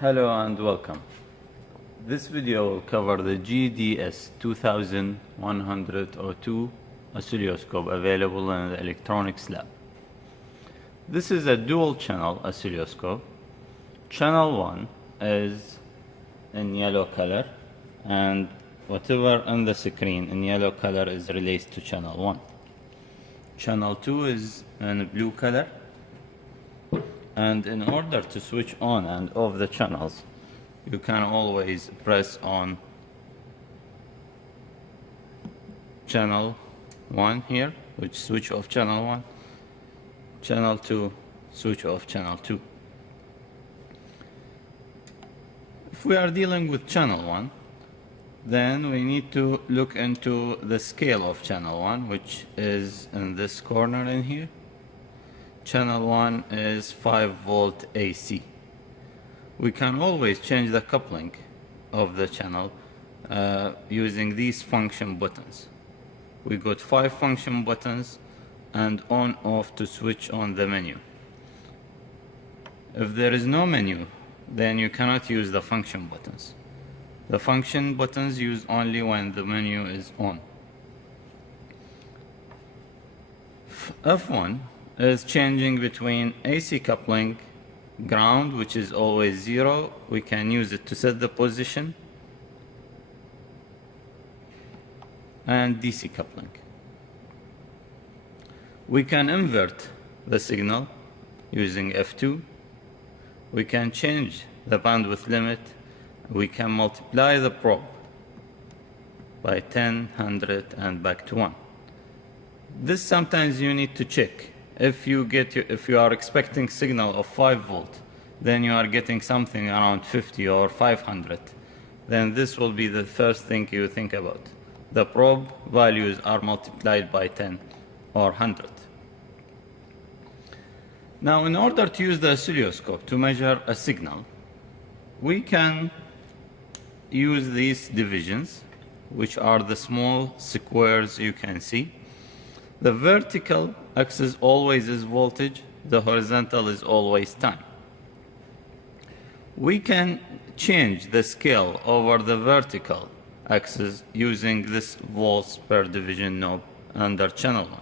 Hello and welcome. This video will cover the GDS 2102 oscilloscope available in the electronics lab. This is a dual channel oscilloscope. Channel 1 is in yellow color, and whatever on the screen in yellow color is related to channel 1. Channel 2 is in blue color. And in order to switch on and off the channels, you can always press on channel 1 here, which switch off channel 1, channel 2, switch off channel 2. If we are dealing with channel 1, then we need to look into the scale of channel 1, which is in this corner in here. Channel 1 is 5 volt AC. We can always change the coupling of the channel using these function buttons. We got 5 function buttons and on off to switch on the menu. If there is no menu, then you cannot use the function buttons. The function buttons use only when the menu is on. F1 is changing between AC coupling, ground, which is always 0. We can use it to set the position, and DC coupling. We can invert the signal using F2. We can change the bandwidth limit. We can multiply the probe by 10, 100, and back to 1. This sometimes you need to check. If you are expecting signal of 5 volt, then you are getting something around 50 or 500. Then this will be the first thing you think about. The probe values are multiplied by 10 or 100. Now, in order to use the oscilloscope to measure a signal, we can use these divisions, which are the small squares you can see. The vertical axis always is voltage, the horizontal is always time. We can change the scale over the vertical axis using this volts per division knob under channel 1.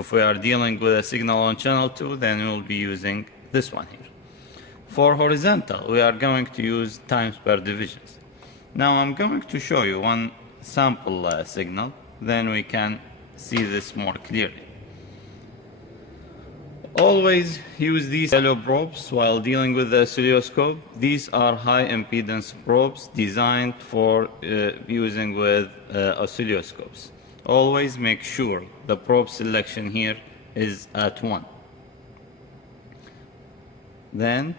If we are dealing with a signal on channel 2, then we will be using this one here. For horizontal, we are going to use times per divisions. Now I'm going to show you one sample signal, then we can see this more clearly. Always use these yellow probes while dealing with the oscilloscope. These are high impedance probes designed for using with oscilloscopes. Always make sure the probe selection here is at 1. Then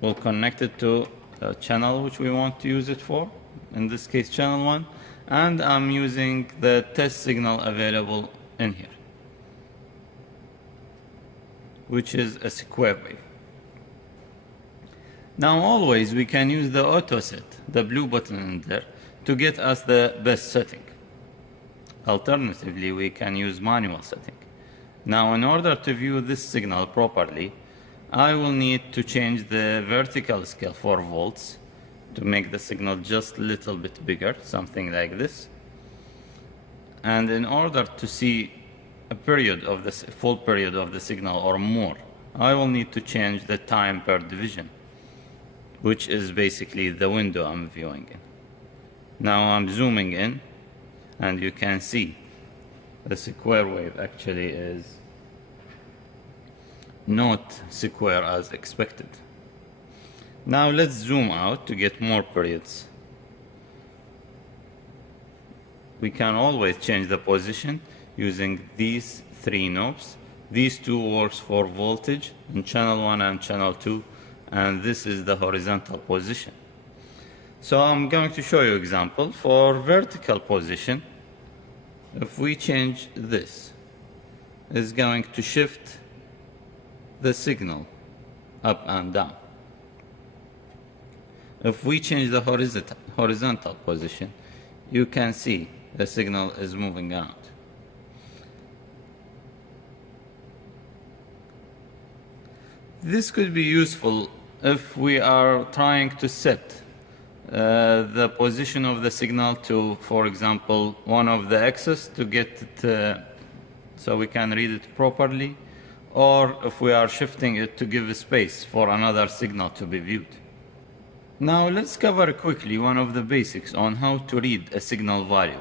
we'll connect it to a channel which we want to use it for, in this case channel 1. And I'm using the test signal available in here, which is a square wave. Now always we can use the Autoset, the blue button in there, to get us the best setting. Alternatively, we can use manual setting. Now, in order to view this signal properly, I will need to change the vertical scale for volts to make the signal just a little bit bigger, something like this. And in order to see a period of the full period of the signal or more, I will need to change the time per division, which is basically the window I'm viewing in. Now I'm zooming in, and you can see the square wave actually is not square as expected. Now let's zoom out to get more periods. We can always change the position using these 3 knobs. These 2 works for voltage in channel 1 and channel 2, and this is the horizontal position. So I'm going to show you example. For vertical position, if we change this, it's going to shift the signal up and down. If we change the horizontal position, you can see the signal is moving around. This could be useful if we are trying to set the position of the signal to, for example, one of the axes to get it so we can read it properly, or if we are shifting it to give space for another signal to be viewed. Now let's cover quickly one of the basics on how to read a signal value.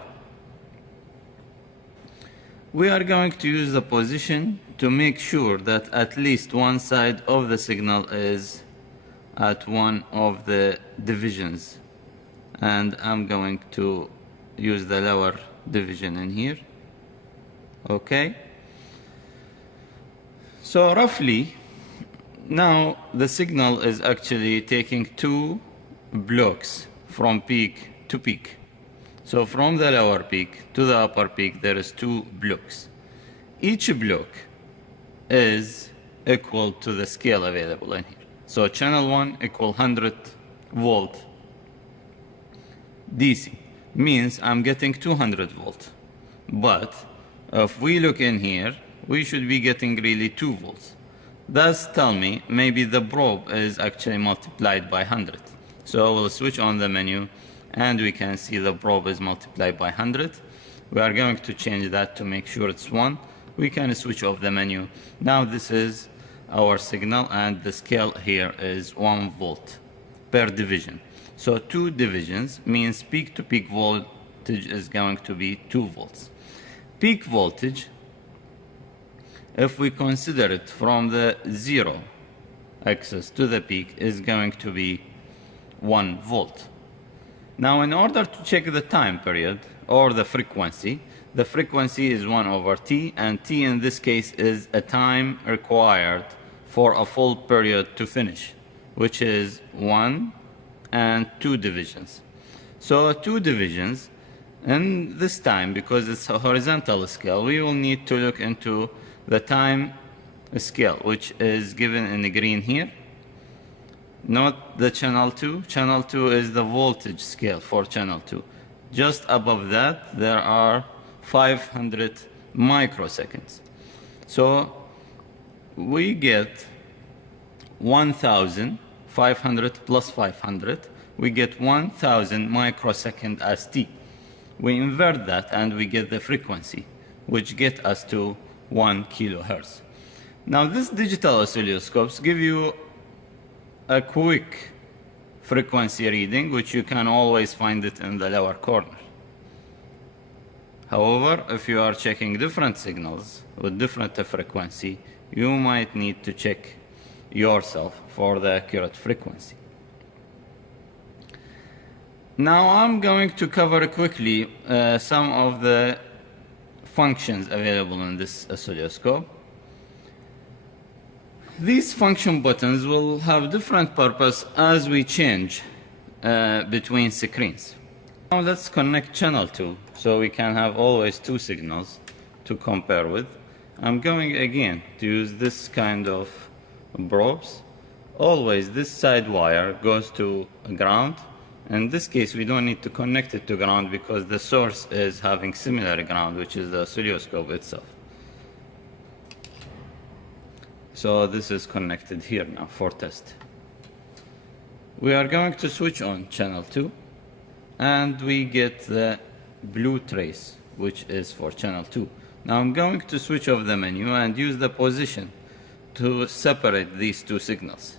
We are going to use the position to make sure that at least one side of the signal is at one of the divisions, and I'm going to use the lower division in here. Okay, so roughly now the signal is actually taking two blocks from peak to peak. So from the lower peak to the upper peak there is two blocks. Each block is equal to the scale available in here. So channel 1 equal 100 volt DC, means I'm getting 200 volt. But if we look in here, we should be getting really 2 volts. Thus tell me maybe the probe is actually multiplied by 100. So we'll switch on the menu and we can see the probe is multiplied by 100. We are going to change that to make sure it's 1. We can switch off the menu. Now this is our signal and the scale here is 1 volt per division. So 2 divisions means peak to peak voltage is going to be 2 volts. Peak voltage, if we consider it from the 0 axis to the peak, is going to be 1 volt. Now in order to check the time period or the frequency is 1 over t, and t in this case is a time required for a full period to finish, which is 1 and 2 divisions. So 2 divisions, and this time, because it's a horizontal scale, we will need to look into the time scale, which is given in the green here. Not the channel 2. Channel 2 is the voltage scale for channel 2. Just above that, there are 500 microseconds. So we get 1,500 plus 500. We get 1,000 microsecond as t. We invert that and we get the frequency, which get us to 1 kilohertz. Now these digital oscilloscopes give you a quick frequency reading, which you can always find it in the lower corner. However, if you are checking different signals with different frequency, you might need to check yourself for the accurate frequency. Now I'm going to cover quickly some of the functions available in this oscilloscope. These function buttons will have different purpose as we change between screens. Now let's connect channel 2 so we can have always 2 signals to compare with. I'm going again to use this kind of probes. Always this side wire goes to ground. In this case we don't need to connect it to ground because the source is having similar ground, which is the oscilloscope itself. So this is connected here now for test. We are going to switch on channel 2 and we get the blue trace, which is for channel 2. Now I'm going to switch off the menu and use the position to separate these 2 signals.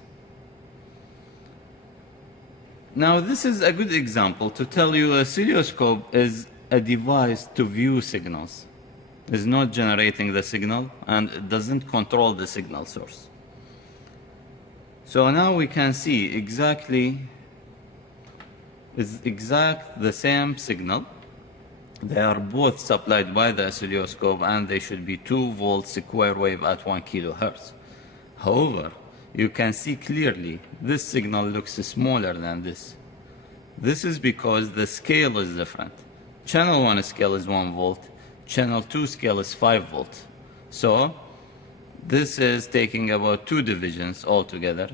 Now this is a good example to tell you oscilloscope is a device to view signals. It's not generating the signal and it doesn't control the signal source. So now we can see it's the same signal. They are both supplied by the oscilloscope and they should be 2 volts square wave at 1 kilohertz. However, you can see clearly this signal looks smaller than this. This is because the scale is different. Channel 1 scale is 1 volt, channel 2 scale is 5 volt. So this is taking about 2 divisions altogether,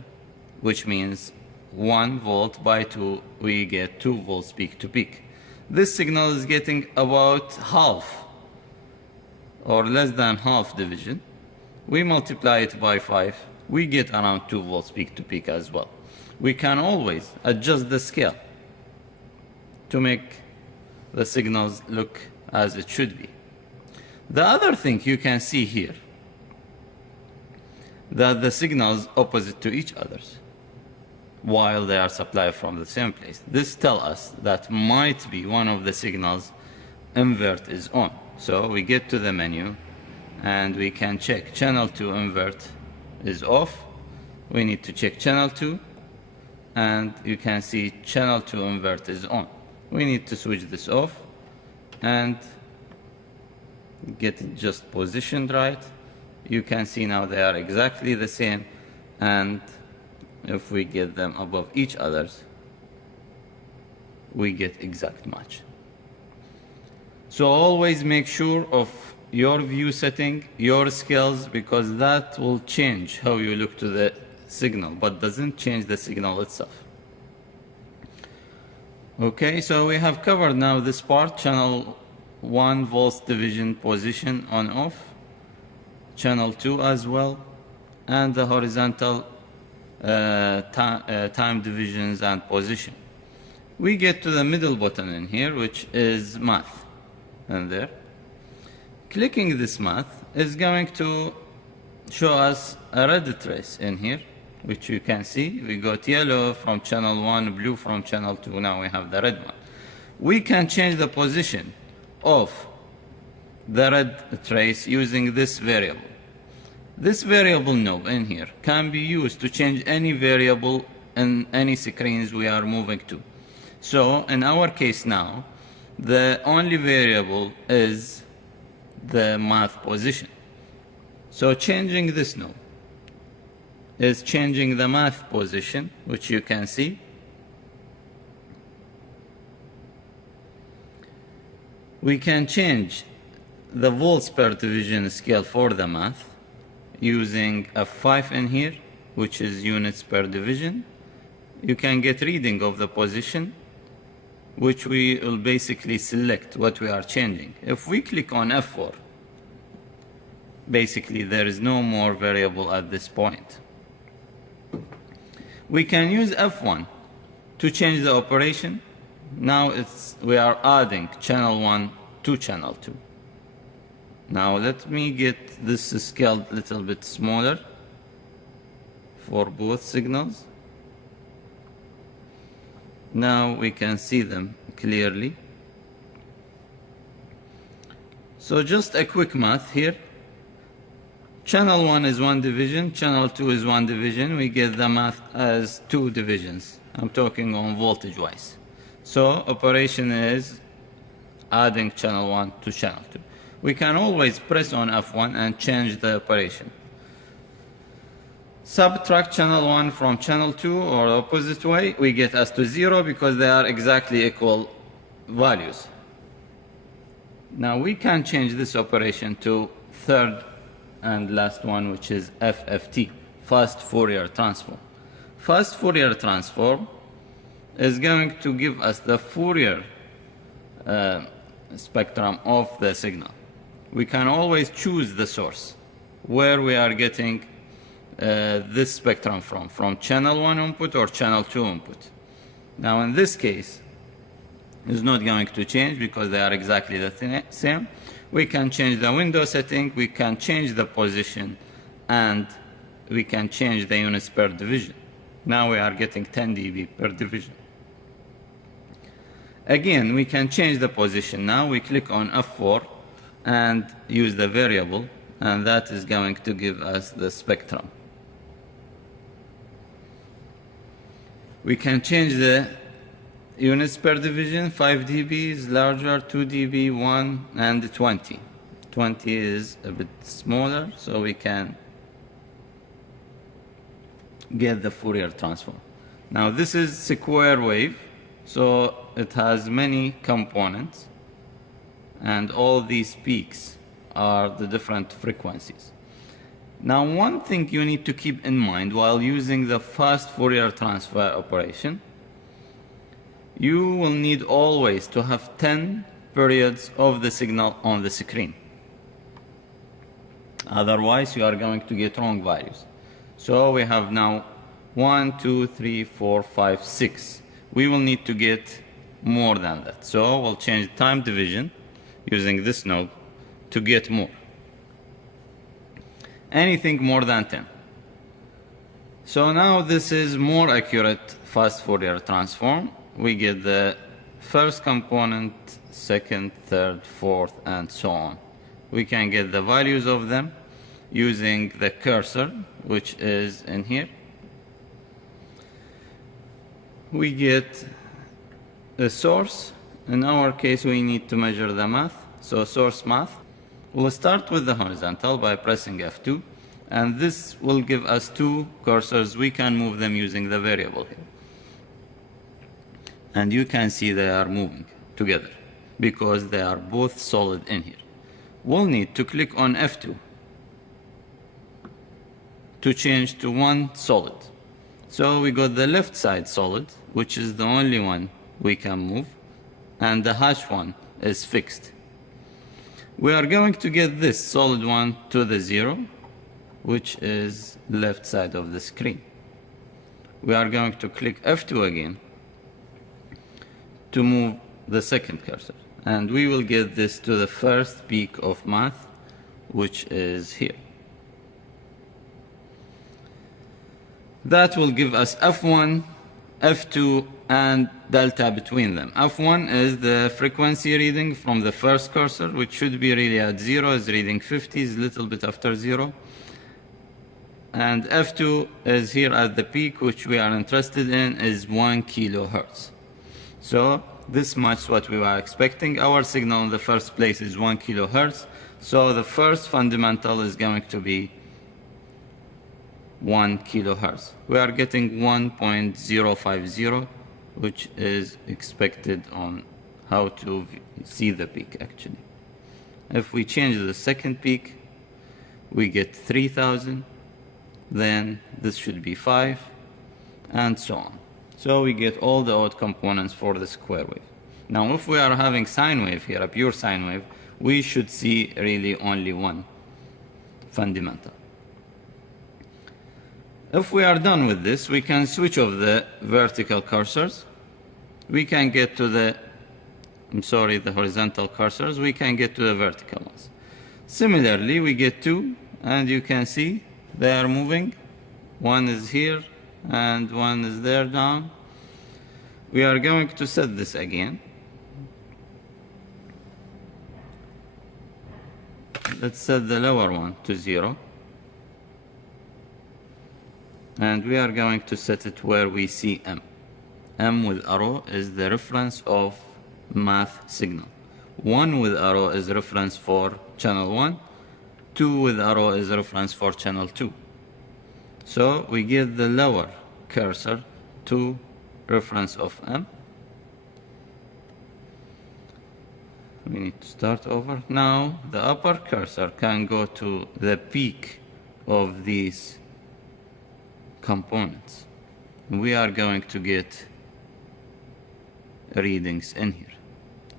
which means 1 volt by 2, we get 2 volts peak to peak. This signal is getting about half or less than half division. We multiply it by 5, we get around 2 volts peak to peak as well. We can always adjust the scale to make the signals look as it should be. The other thing you can see here, that the signals opposite to each others while they are supplied from the same place. This tells us that might be one of the signals invert is on. So we get to the menu and we can check channel 2 invert is off. We need to check channel 2 and you can see channel 2 invert is on. We need to switch this off and get it just positioned right. You can see now they are exactly the same, and if we get them above each others, we get exact match. So always make sure of your view setting, your scales, because that will change how you look to the signal, but doesn't change the signal itself. Okay, so we have covered now this part, channel 1 volts division position on off, channel 2 as well, and the horizontal time divisions and position. We get to the middle button in here, which is math, and there. Clicking this math is going to show us a red trace in here, which you can see. We got yellow from channel 1, blue from channel 2, now we have the red one. We can change the position of the red trace using this variable. This variable knob in here can be used to change any variable in any screens we are moving to. So in our case now, the only variable is the math position. So changing this knob is changing the math position, which you can see. We can change the volts per division scale for the math using a 5 in here, which is units per division. You can get reading of the position, which we will basically select what we are changing. If we click on F4, basically there is no more variable at this point. We can use F1 to change the operation. Now we are adding channel 1 to channel 2. Now let me get this scaled a little bit smaller for both signals. Now we can see them clearly. So just a quick math here. Channel 1 is 1 division, channel 2 is 1 division. We get the math as 2 divisions. I'm talking on voltage wise. So operation is adding channel 1 to channel 2. We can always press on F1 and change the operation. Subtract channel 1 from channel 2 or opposite way, we get as to 0 because they are exactly equal values. Now we can change this operation to third and last one, which is FFT, fast Fourier transform. Fast Fourier transform is going to give us the Fourier spectrum of the signal. We can always choose the source where we are getting this spectrum from channel 1 input or channel 2 input. Now in this case, it's not going to change because they are exactly the same. We can change the window setting, we can change the position, and we can change the units per division. Now we are getting 10 dB per division. Again, we can change the position. Now we click on F4 and use the variable, and that is going to give us the spectrum. We can change the units per division, 5 dB is larger, 2 dB, 1, and 20. 20 is a bit smaller, so we can get the Fourier transform. Now this is square wave, so it has many components, and all these peaks are the different frequencies. Now one thing you need to keep in mind while using the fast Fourier transfer operation, you will need always to have 10 periods of the signal on the screen. Otherwise you are going to get wrong values. So we have now 1, 2, 3, 4, 5, 6. We will need to get more than that. So we'll change time division using this knob to get more. Anything more than 10. So now this is more accurate fast Fourier transform. We get the first component, second, third, fourth, and so on. We can get the values of them using the cursor, which is in here. We get a source. In our case, we need to measure the math. So source math. We'll start with the horizontal by pressing F2. And this will give us two cursors. We can move them using the variable here. And you can see they are moving together because they are both solid in here. We'll need to click on F2 to change to one solid. So we got the left side solid, which is the only one we can move, and the hash one is fixed. We are going to get this solid one to the 0, which is left side of the screen. We are going to click F2 again to move the second cursor, and we will get this to the first peak of math, which is here. That will give us F1, F2, and delta between them. F1 is the frequency reading from the first cursor, which should be really at 0, is reading 50, is a little bit after 0. And F2 is here at the peak, which we are interested in, is 1 kilohertz. So this matches what we were expecting. Our signal in the first place is 1 kilohertz. So the first fundamental is going to be 1 kilohertz. We are getting 1.050, which is expected on how to see the peak actually. If we change the second peak, we get 3000. Then this should be 5, and so on. So we get all the odd components for the square wave. Now if we are having sine wave here, a pure sine wave, we should see really only one fundamental. If we are done with this, we can switch off the vertical cursors. We can get to the horizontal cursors. We can get to the vertical ones. Similarly, we get two, and you can see they are moving. One is here and one is there down. We are going to set this again. Let's set the lower one to 0. And we are going to set it where we see M. M with arrow is the reference of math signal. 1 with arrow is reference for channel 1. 2 with arrow is reference for channel 2. So we get the lower cursor to reference of M. We need to start over. Now the upper cursor can go to the peak of these components. We are going to get readings in here,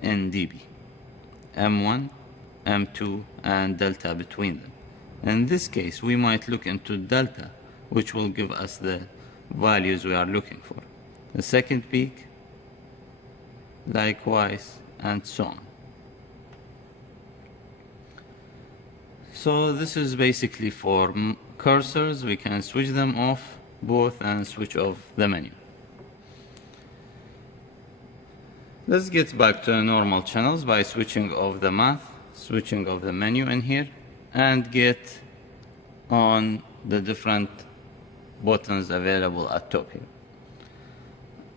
in dB. M1, M2, and delta between them. In this case, we might look into delta, which will give us the values we are looking for. The second peak, likewise, and so on. So this is basically for cursors. We can switch them off both and switch off the menu. Let's get back to normal channels by switching off the math, switching off the menu in here, and get on the different buttons available at top here.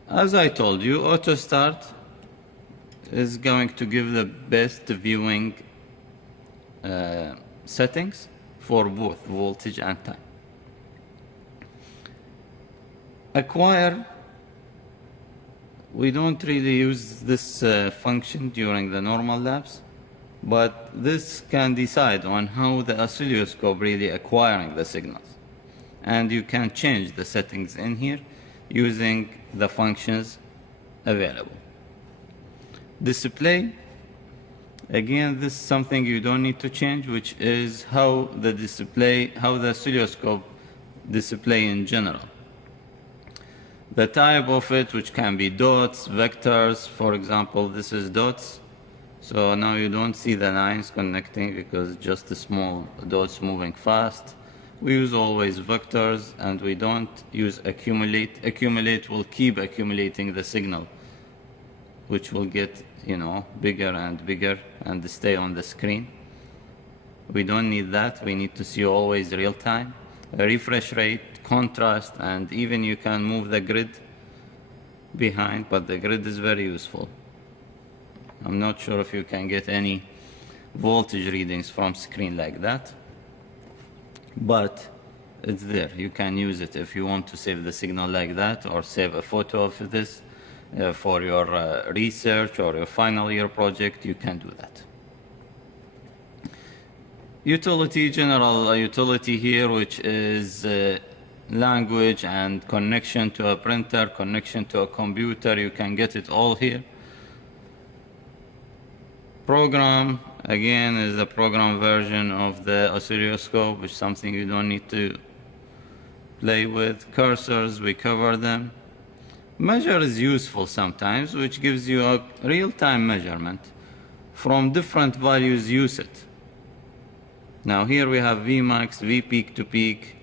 As I told you, auto start is going to give the best viewing settings for both voltage and time. Acquire, we don't really use this function during the normal labs, but this can decide on how the oscilloscope really acquiring the signals. And you can change the settings in here using the functions available. Display, again, this is something you don't need to change, which is how the display, how the oscilloscope display in general. The type of it, which can be dots, vectors, for example, this is dots. So now you don't see the lines connecting because just the small dots moving fast. We use always vectors, and we don't use accumulate. Accumulate will keep accumulating the signal, which will get, bigger and bigger and stay on the screen. We don't need that. We need to see always real time. A refresh rate, contrast, and even you can move the grid behind, but the grid is very useful. I'm not sure if you can get any voltage readings from screen like that, but it's there. You can use it if you want to save the signal like that, or save a photo of this for your research or your final year project. You can do that. Utility, general utility here, which is language and connection to a printer, connection to a computer. You can get it all here. Program, again, is the program version of the oscilloscope, which is something you don't need to play with. Cursors, we cover them. Measure is useful sometimes, which gives you a real-time measurement. From different values, use it. Now here we have Vmax, V peak to peak,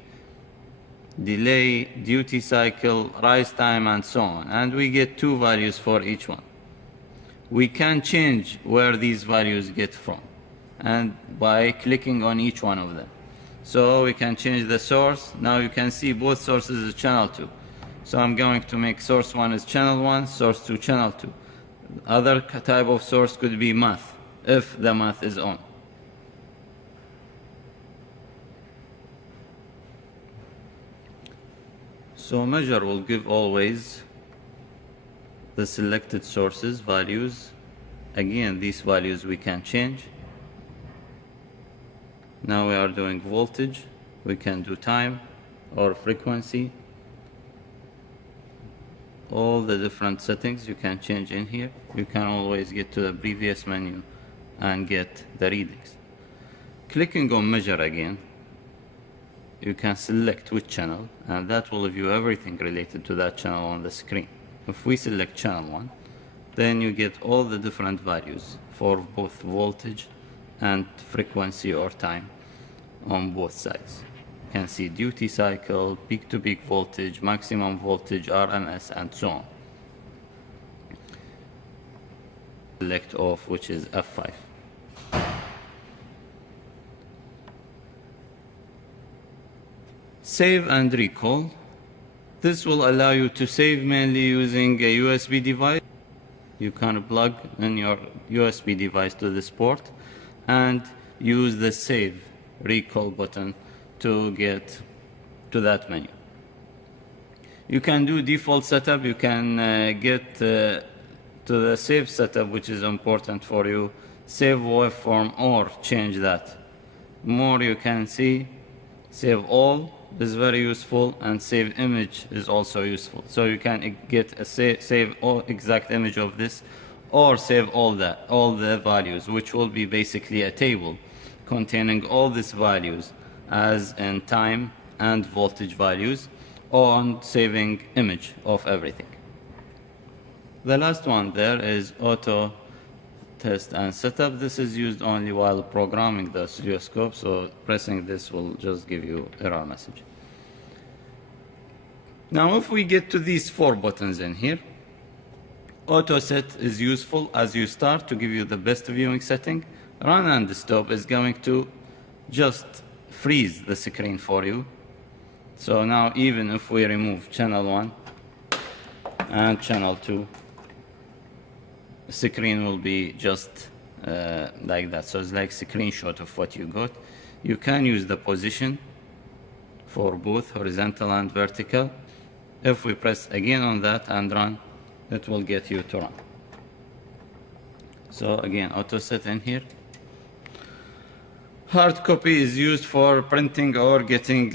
delay, duty cycle, rise time, and so on. And we get 2 values for each one. We can change where these values get from, and by clicking on each one of them. So we can change the source. Now you can see both sources is channel 2. So I'm going to make source 1 is channel 1, source 2 channel 2. Other type of source could be math, if the math is on. So measure will give always the selected sources values. Again, these values we can change. Now we are doing voltage. We can do time or frequency. All the different settings you can change in here. You can always get to the previous menu and get the readings. Clicking on measure again, you can select which channel, and that will give you everything related to that channel on the screen. If we select channel 1, then you get all the different values for both voltage and frequency or time on both sides. You can see duty cycle, peak to peak voltage, maximum voltage, RMS, and so on. Select off, which is F5. Save and recall. This will allow you to save mainly using a USB device. You can plug in your USB device to this port and use the save recall button to get to that menu. You can do default setup. You can get to the save setup, which is important for you. Save waveform, or change that. More you can see. Save all is very useful, and save image is also useful. So you can get a save all exact image of this, or save all the values, which will be basically a table containing all these values as in time and voltage values, on saving image of everything. The last one there is auto test and setup. This is used only while programming the oscilloscope, so pressing this will just give you error message. Now if we get to these 4 buttons in here, Autoset is useful as you start to give you the best viewing setting. Run and stop is going to just freeze the screen for you. So now even if we remove channel 1 and channel 2, the screen will be just like that. So it's like a screenshot of what you got. You can use the position for both horizontal and vertical. If we press again on that and run, it will get you to run. So again, Autoset in here. Hard copy is used for printing or getting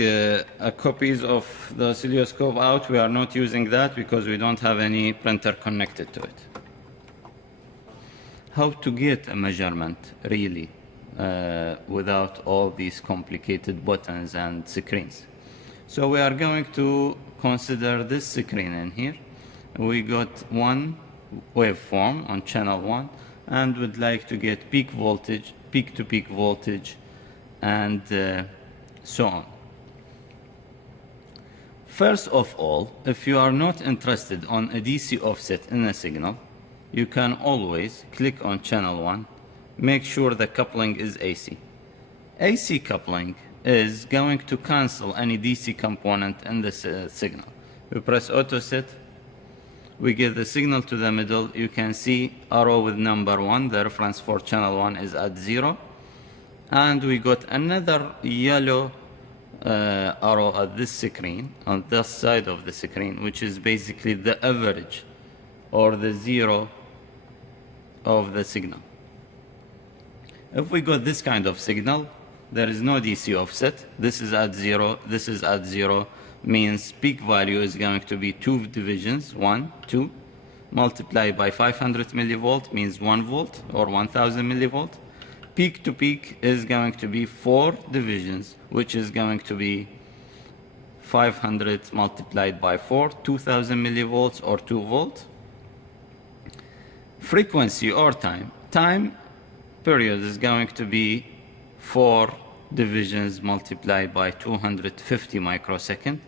copies of the oscilloscope out. We are not using that because we don't have any printer connected to it. How to get a measurement really without all these complicated buttons and screens. So we are going to consider this screen in here. We got one waveform on channel 1 and would like to get peak voltage, peak to peak voltage, and so on. First of all, if you are not interested on a DC offset in a signal, you can always click on channel 1, make sure the coupling is AC. AC coupling is going to cancel any DC component in the signal. We press Autoset, we get the signal to the middle. You can see arrow with number 1, the reference for channel 1 is at 0. And we got another yellow arrow at this screen, on this side of the screen, which is basically the average or the 0 of the signal. If we got this kind of signal, there is no DC offset. This is at 0, this is at 0, means peak value is going to be 2 divisions, 1, 2, multiplied by 500 millivolt means 1 volt or 1000 millivolt. Peak to peak is going to be 4 divisions, which is going to be 500 multiplied by 4, 2000 millivolts or 2 volt. Frequency or time period is going to be 4 divisions multiplied by 250 microsecond,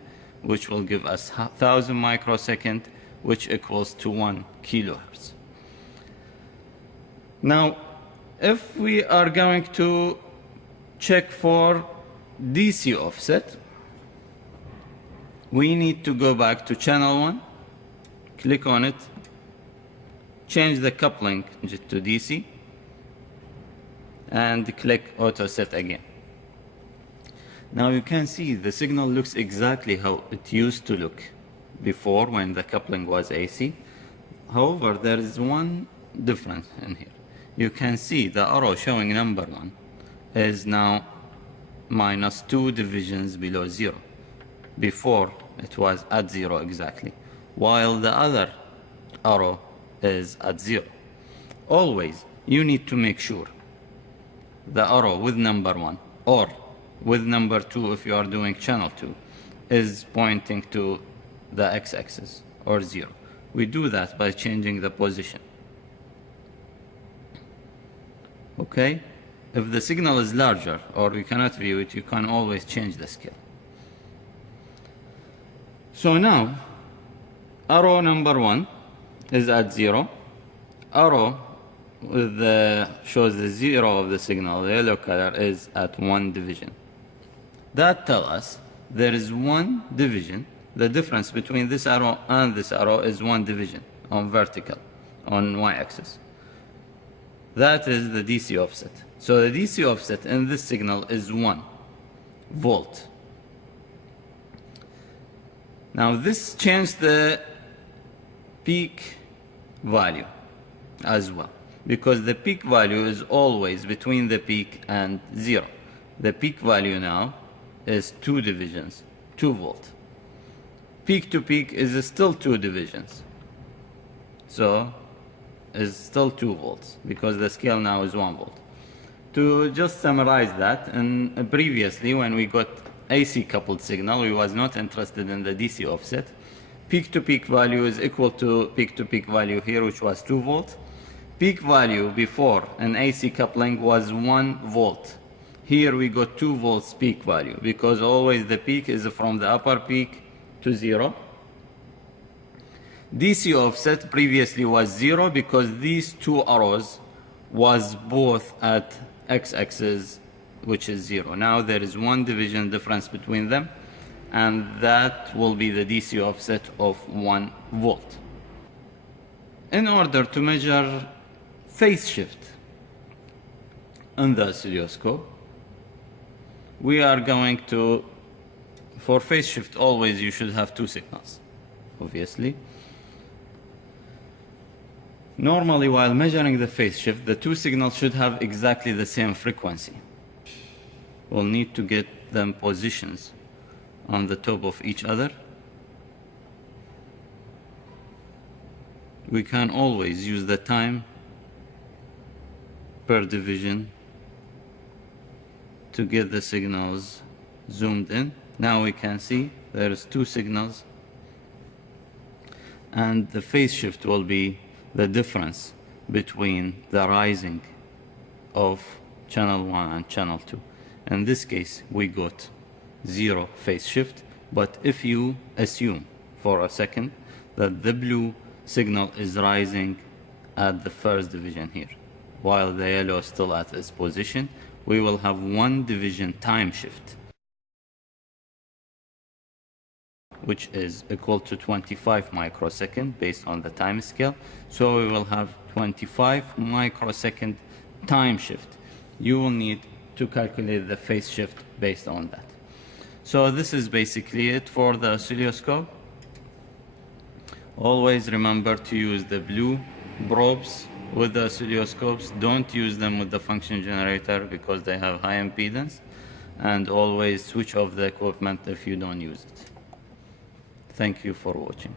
which will give us 1000 microsecond, which equals to 1 kilohertz. Now, if we are going to check for DC offset, we need to go back to channel 1, click on it, change the coupling to DC, and click Autoset again. Now you can see the signal looks exactly how it used to look before when the coupling was AC. However, there is one difference in here. You can see the arrow showing number 1 is now minus 2 divisions below 0. Before it was at 0 exactly, while the other arrow is at 0. Always you need to make sure the arrow with number 1 or with number 2 if you are doing channel 2 is pointing to the x-axis or 0. We do that by changing the position. Okay? If the signal is larger or you cannot view it, you can always change the scale. So now, arrow number 1 is at 0. Arrow with shows the 0 of the signal, the yellow color, is at 1 division. That tells us there is 1 division. The difference between this arrow and this arrow is 1 division on vertical, on y-axis. That is the DC offset. So the DC offset in this signal is 1 volt. Now this changed the peak value as well, because the peak value is always between the peak and 0. The peak value now is 2 divisions, 2 volt. Peak to peak is still 2 divisions. So is still 2 volts because the scale now is 1 volt. To just summarize that, and previously when we got AC coupled signal, we was not interested in the DC offset. Peak to peak value is equal to peak value here, which was 2 volt. Peak value before an AC coupling was 1 volt. Here we got 2 volts peak value because always the peak is from the upper peak to 0. DC offset previously was 0 because these two arrows was both at x-axis, which is 0. Now there is 1 division difference between them, and that will be the DC offset of 1 volt. In order to measure phase shift in the oscilloscope, we are going to, for phase shift always you should have 2 signals, obviously. Normally, while measuring the phase shift, the 2 signals should have exactly the same frequency. We'll need to get them positions on the top of each other. We can always use the time per division to get the signals zoomed in. Now we can see there's two signals, and the phase shift will be the difference between the rising of channel 1 and channel 2. In this case, we got 0 phase shift, but if you assume for a second that the blue signal is rising at the first division here, while the yellow is still at its position, we will have 1 division time shift, which is equal to 25 microsecond based on the time scale. So we will have 25 microsecond time shift. You will need to calculate the phase shift based on that. So this is basically it for the oscilloscope. Always remember to use the blue probes with the oscilloscopes. Don't use them with the function generator because they have high impedance, and always switch off the equipment if you don't use it. Thank you for watching.